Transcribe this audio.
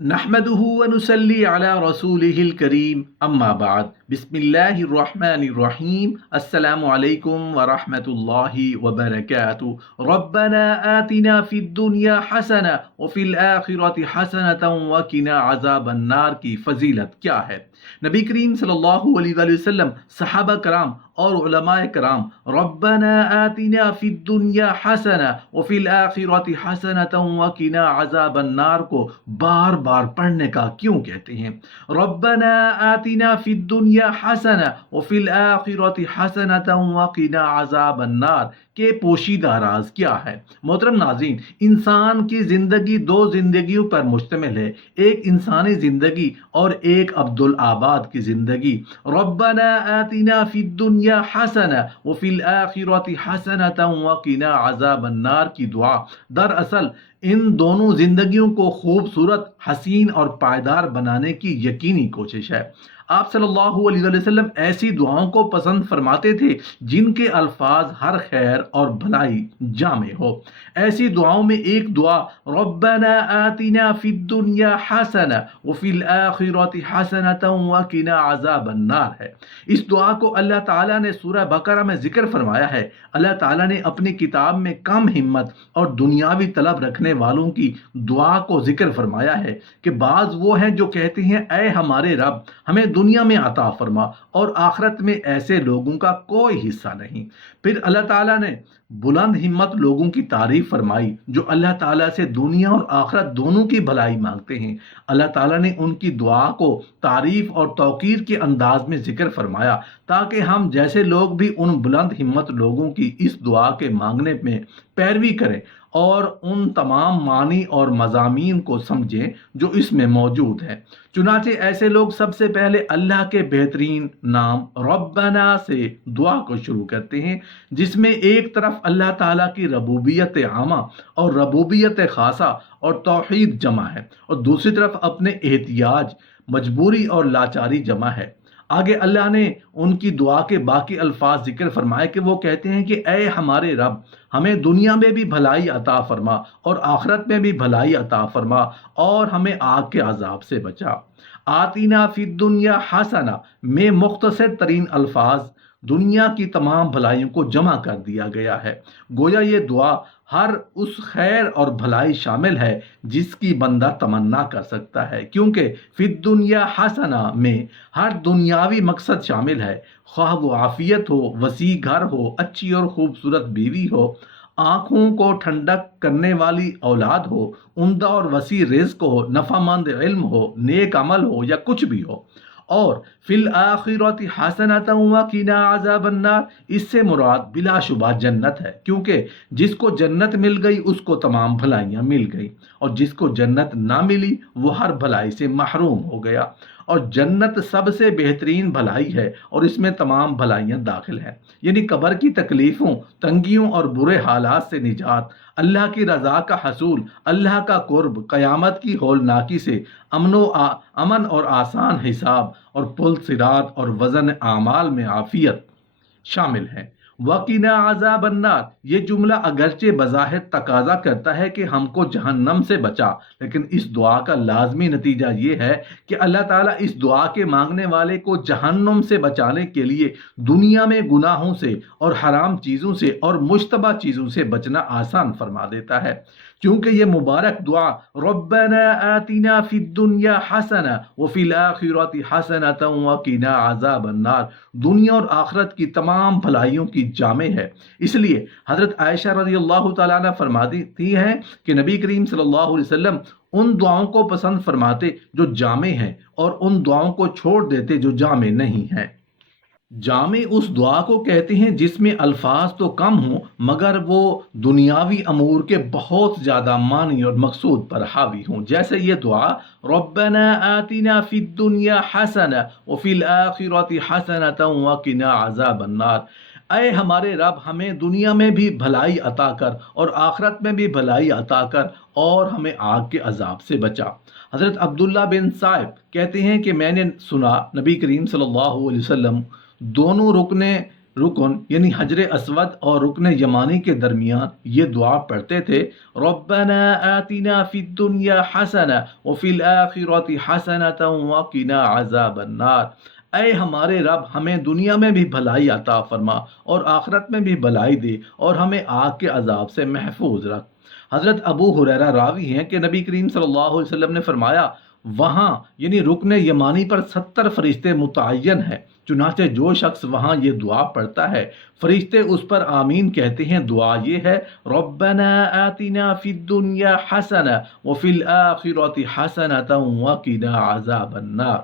نحمده ونصلي على رسوله الكريم اما بعد بسم الله الرحمن الرحيم السلام عليكم ورحمة الله وبركاته ربنا آتنا في الدنيا حسنة وفي الآخرة حسنة وقنا عذاب النار کی فضیلت کیا ہے؟ نبی کریم صلی اللہ علیہ وآلہ وسلم، صحابہ کرام اور علماء کرام ربنا آتنا فی الدنیا حسنہ وفی الآخرۃ حسنۃ وقنا عذاب النار کو بار بار پڑھنے کا کیوں کہتے ہیں؟ ربنا آتنا فی الدنیا حسنہ وفی الآخرۃ حسنۃ وقنا عذاب النار کے پوشیدہ راز کیا ہے؟ محترم ناظرین، انسان کی زندگی دو زندگیوں پر مشتمل ہے، ایک انسانی زندگی اور ایک عبدالآباد کی زندگی۔ ربنا آتنا فی الدنیا حسنہ وفی الآخرۃ حسنۃ وقنا عذاب النار کی دعا دراصل ان دونوں زندگیوں کو خوبصورت، حسین اور پائیدار بنانے کی یقینی کوشش ہے۔ آپ صلی اللہ علیہ وآلہ وسلم ایسی دعاؤں کو پسند فرماتے تھے جن کے الفاظ ہر خیر اور بھلائی جامع ہو۔ ایسی دعاؤں میں ایک دعا ربنا آتنا فی الدنیا حسنہ وفی الآخرۃ حسنۃ وقنا عذاب النار ہے۔ اس دعا کو اللہ تعالیٰ نے سورہ بقرہ میں ذکر فرمایا ہے۔ اللہ تعالیٰ نے اپنی کتاب میں کم ہمت اور دنیاوی طلب رکھنے والوں کی دعا کو ذکر فرمایا ہے کہ بعض وہ ہیں جو کہتے ہیں اے ہمارے رب ہمیں دنیا میں عطا فرما، اور آخرت میں ایسے لوگوں کا کوئی حصہ نہیں۔ پھر اللہ تعالیٰ نے بلند ہمت لوگوں کی تعریف فرمائی جو اللہ تعالیٰ سے دنیا اور آخرت دونوں کی بھلائی مانگتے ہیں۔ اللہ تعالیٰ نے ان کی دعا کو تعریف اور توقیر کے انداز میں ذکر فرمایا تاکہ ہم جیسے لوگ بھی ان بلند ہمت لوگوں کی اس دعا کے مانگنے میں پیروی کریں اور ان تمام معنی اور مضامین کو سمجھیں جو اس میں موجود ہیں۔ چنانچہ ایسے لوگ سب سے پہلے اللہ کے بہترین نام ربنا سے دعا کو شروع کرتے ہیں، جس میں ایک طرف اللہ تعالیٰ کی ربوبیت عامہ اور ربوبیت خاصہ اور توحید جمع ہے، اور دوسری طرف اپنے احتیاج، مجبوری اور لاچاری جمع ہے۔ آگے اللہ نے ان کی دعا کے باقی الفاظ ذکر فرمائے کہ وہ کہتے ہیں کہ اے ہمارے رب ہمیں دنیا میں بھی بھلائی عطا فرما اور آخرت میں بھی بھلائی عطا فرما اور ہمیں آگ کے عذاب سے بچا۔ آتینا فی الدنیا حسنہ میں مختصر ترین الفاظ دنیا کی تمام بھلائیوں کو جمع کر دیا گیا ہے۔ گویا یہ دعا ہر اس خیر اور بھلائی شامل ہے جس کی بندہ تمنا کر سکتا ہے، کیونکہ فی الدنیا حسنہ میں ہر دنیاوی مقصد شامل ہے، خواہ وہ عافیت ہو، وسیع گھر ہو، اچھی اور خوبصورت بیوی ہو، آنکھوں کو ٹھنڈک کرنے والی اولاد ہو، عمدہ اور وسیع رزق ہو، نفع مند علم ہو، نیک عمل ہو یا کچھ بھی ہو۔ اور فی الآخرۃ حسنۃ وقنا عذاب النار، اس سے مراد بلا شبہ جنت ہے، کیونکہ جس کو جنت مل گئی اس کو تمام بھلائیاں مل گئی، اور جس کو جنت نہ ملی وہ ہر بھلائی سے محروم ہو گیا۔ اور جنت سب سے بہترین بھلائی ہے اور اس میں تمام بھلائیاں داخل ہیں، یعنی قبر کی تکلیفوں، تنگیوں اور برے حالات سے نجات، اللہ کی رضا کا حصول، اللہ کا قرب، قیامت کی ہولناکی سے امن اور آسان حساب، اور پل صراط اور وزن اعمال میں عافیت شامل ہے۔ وقنا عذاب النار، یہ جملہ اگرچہ بظاہر تقاضا کرتا ہے کہ ہم کو جہنم سے بچا، لیکن اس دعا کا لازمی نتیجہ یہ ہے کہ اللہ تعالیٰ اس دعا کے مانگنے والے کو جہنم سے بچانے کے لیے دنیا میں گناہوں سے اور حرام چیزوں سے اور مشتبہ چیزوں سے بچنا آسان فرما دیتا ہے۔ کیونکہ یہ مبارک دعا ربنا آتنا فی الدنیا حسنہ وفی الآخرۃ حسنۃ وقنا عذاب النار دنیا اور آخرت کی تمام بھلائیوں کی جامع ہے۔ اس لیے حضرت عائشہ رضی اللہ تعالیٰ عنہ فرماتی ہیں کہ نبی کریم صلی اللہ علیہ وسلم ان دعاؤں کو پسند فرماتے جو جامع ہیں اور ان دعاؤں کو چھوڑ دیتے جو جامع نہیں ہیں۔ جامع اس دعا کو کہتے ہیں جس میں الفاظ تو کم ہوں مگر وہ دنیاوی امور کے بہت زیادہ معنی اور مقصود پر حاوی ہوں، جیسے یہ دعا ربنا آتنا فی الدنیا حسنہ وفی الآخرۃ حسنۃ وقنا عذاب النار، اے ہمارے رب ہمیں دنیا میں بھی بھلائی عطا کر اور آخرت میں بھی بھلائی عطا کر اور ہمیں آگ کے عذاب سے بچا۔ حضرت عبداللہ بن صائب کہتے ہیں کہ میں نے سنا نبی کریم صلی اللہ علیہ وسلم دونوں رکن یعنی حجر اسود اور رکن یمانی کے درمیان یہ دعا پڑھتے تھے، ربنا آتنا فی الدنیا حسنہ وفی الآخرۃ حسنۃ وقنا عذاب النار۔ اے ہمارے رب، ہمیں دنیا میں بھی بھلائی عطا فرما اور آخرت میں بھی بھلائی دے اور ہمیں آگ کے عذاب سے محفوظ رکھ۔ حضرت ابو ہریرہ راوی ہیں کہ نبی کریم صلی اللہ علیہ وسلم نے فرمایا، وہاں یعنی رکن یمانی پر 70 فرشتے متعین ہیں، چنانچہ جو شخص وہاں یہ دعا پڑھتا ہے فرشتے اس پر آمین کہتے ہیں۔ دعا یہ ہے، ربنا آتنا فی الدنیا حسنہ وفی الآخرۃ حسنۃ وقنا عذاب النار۔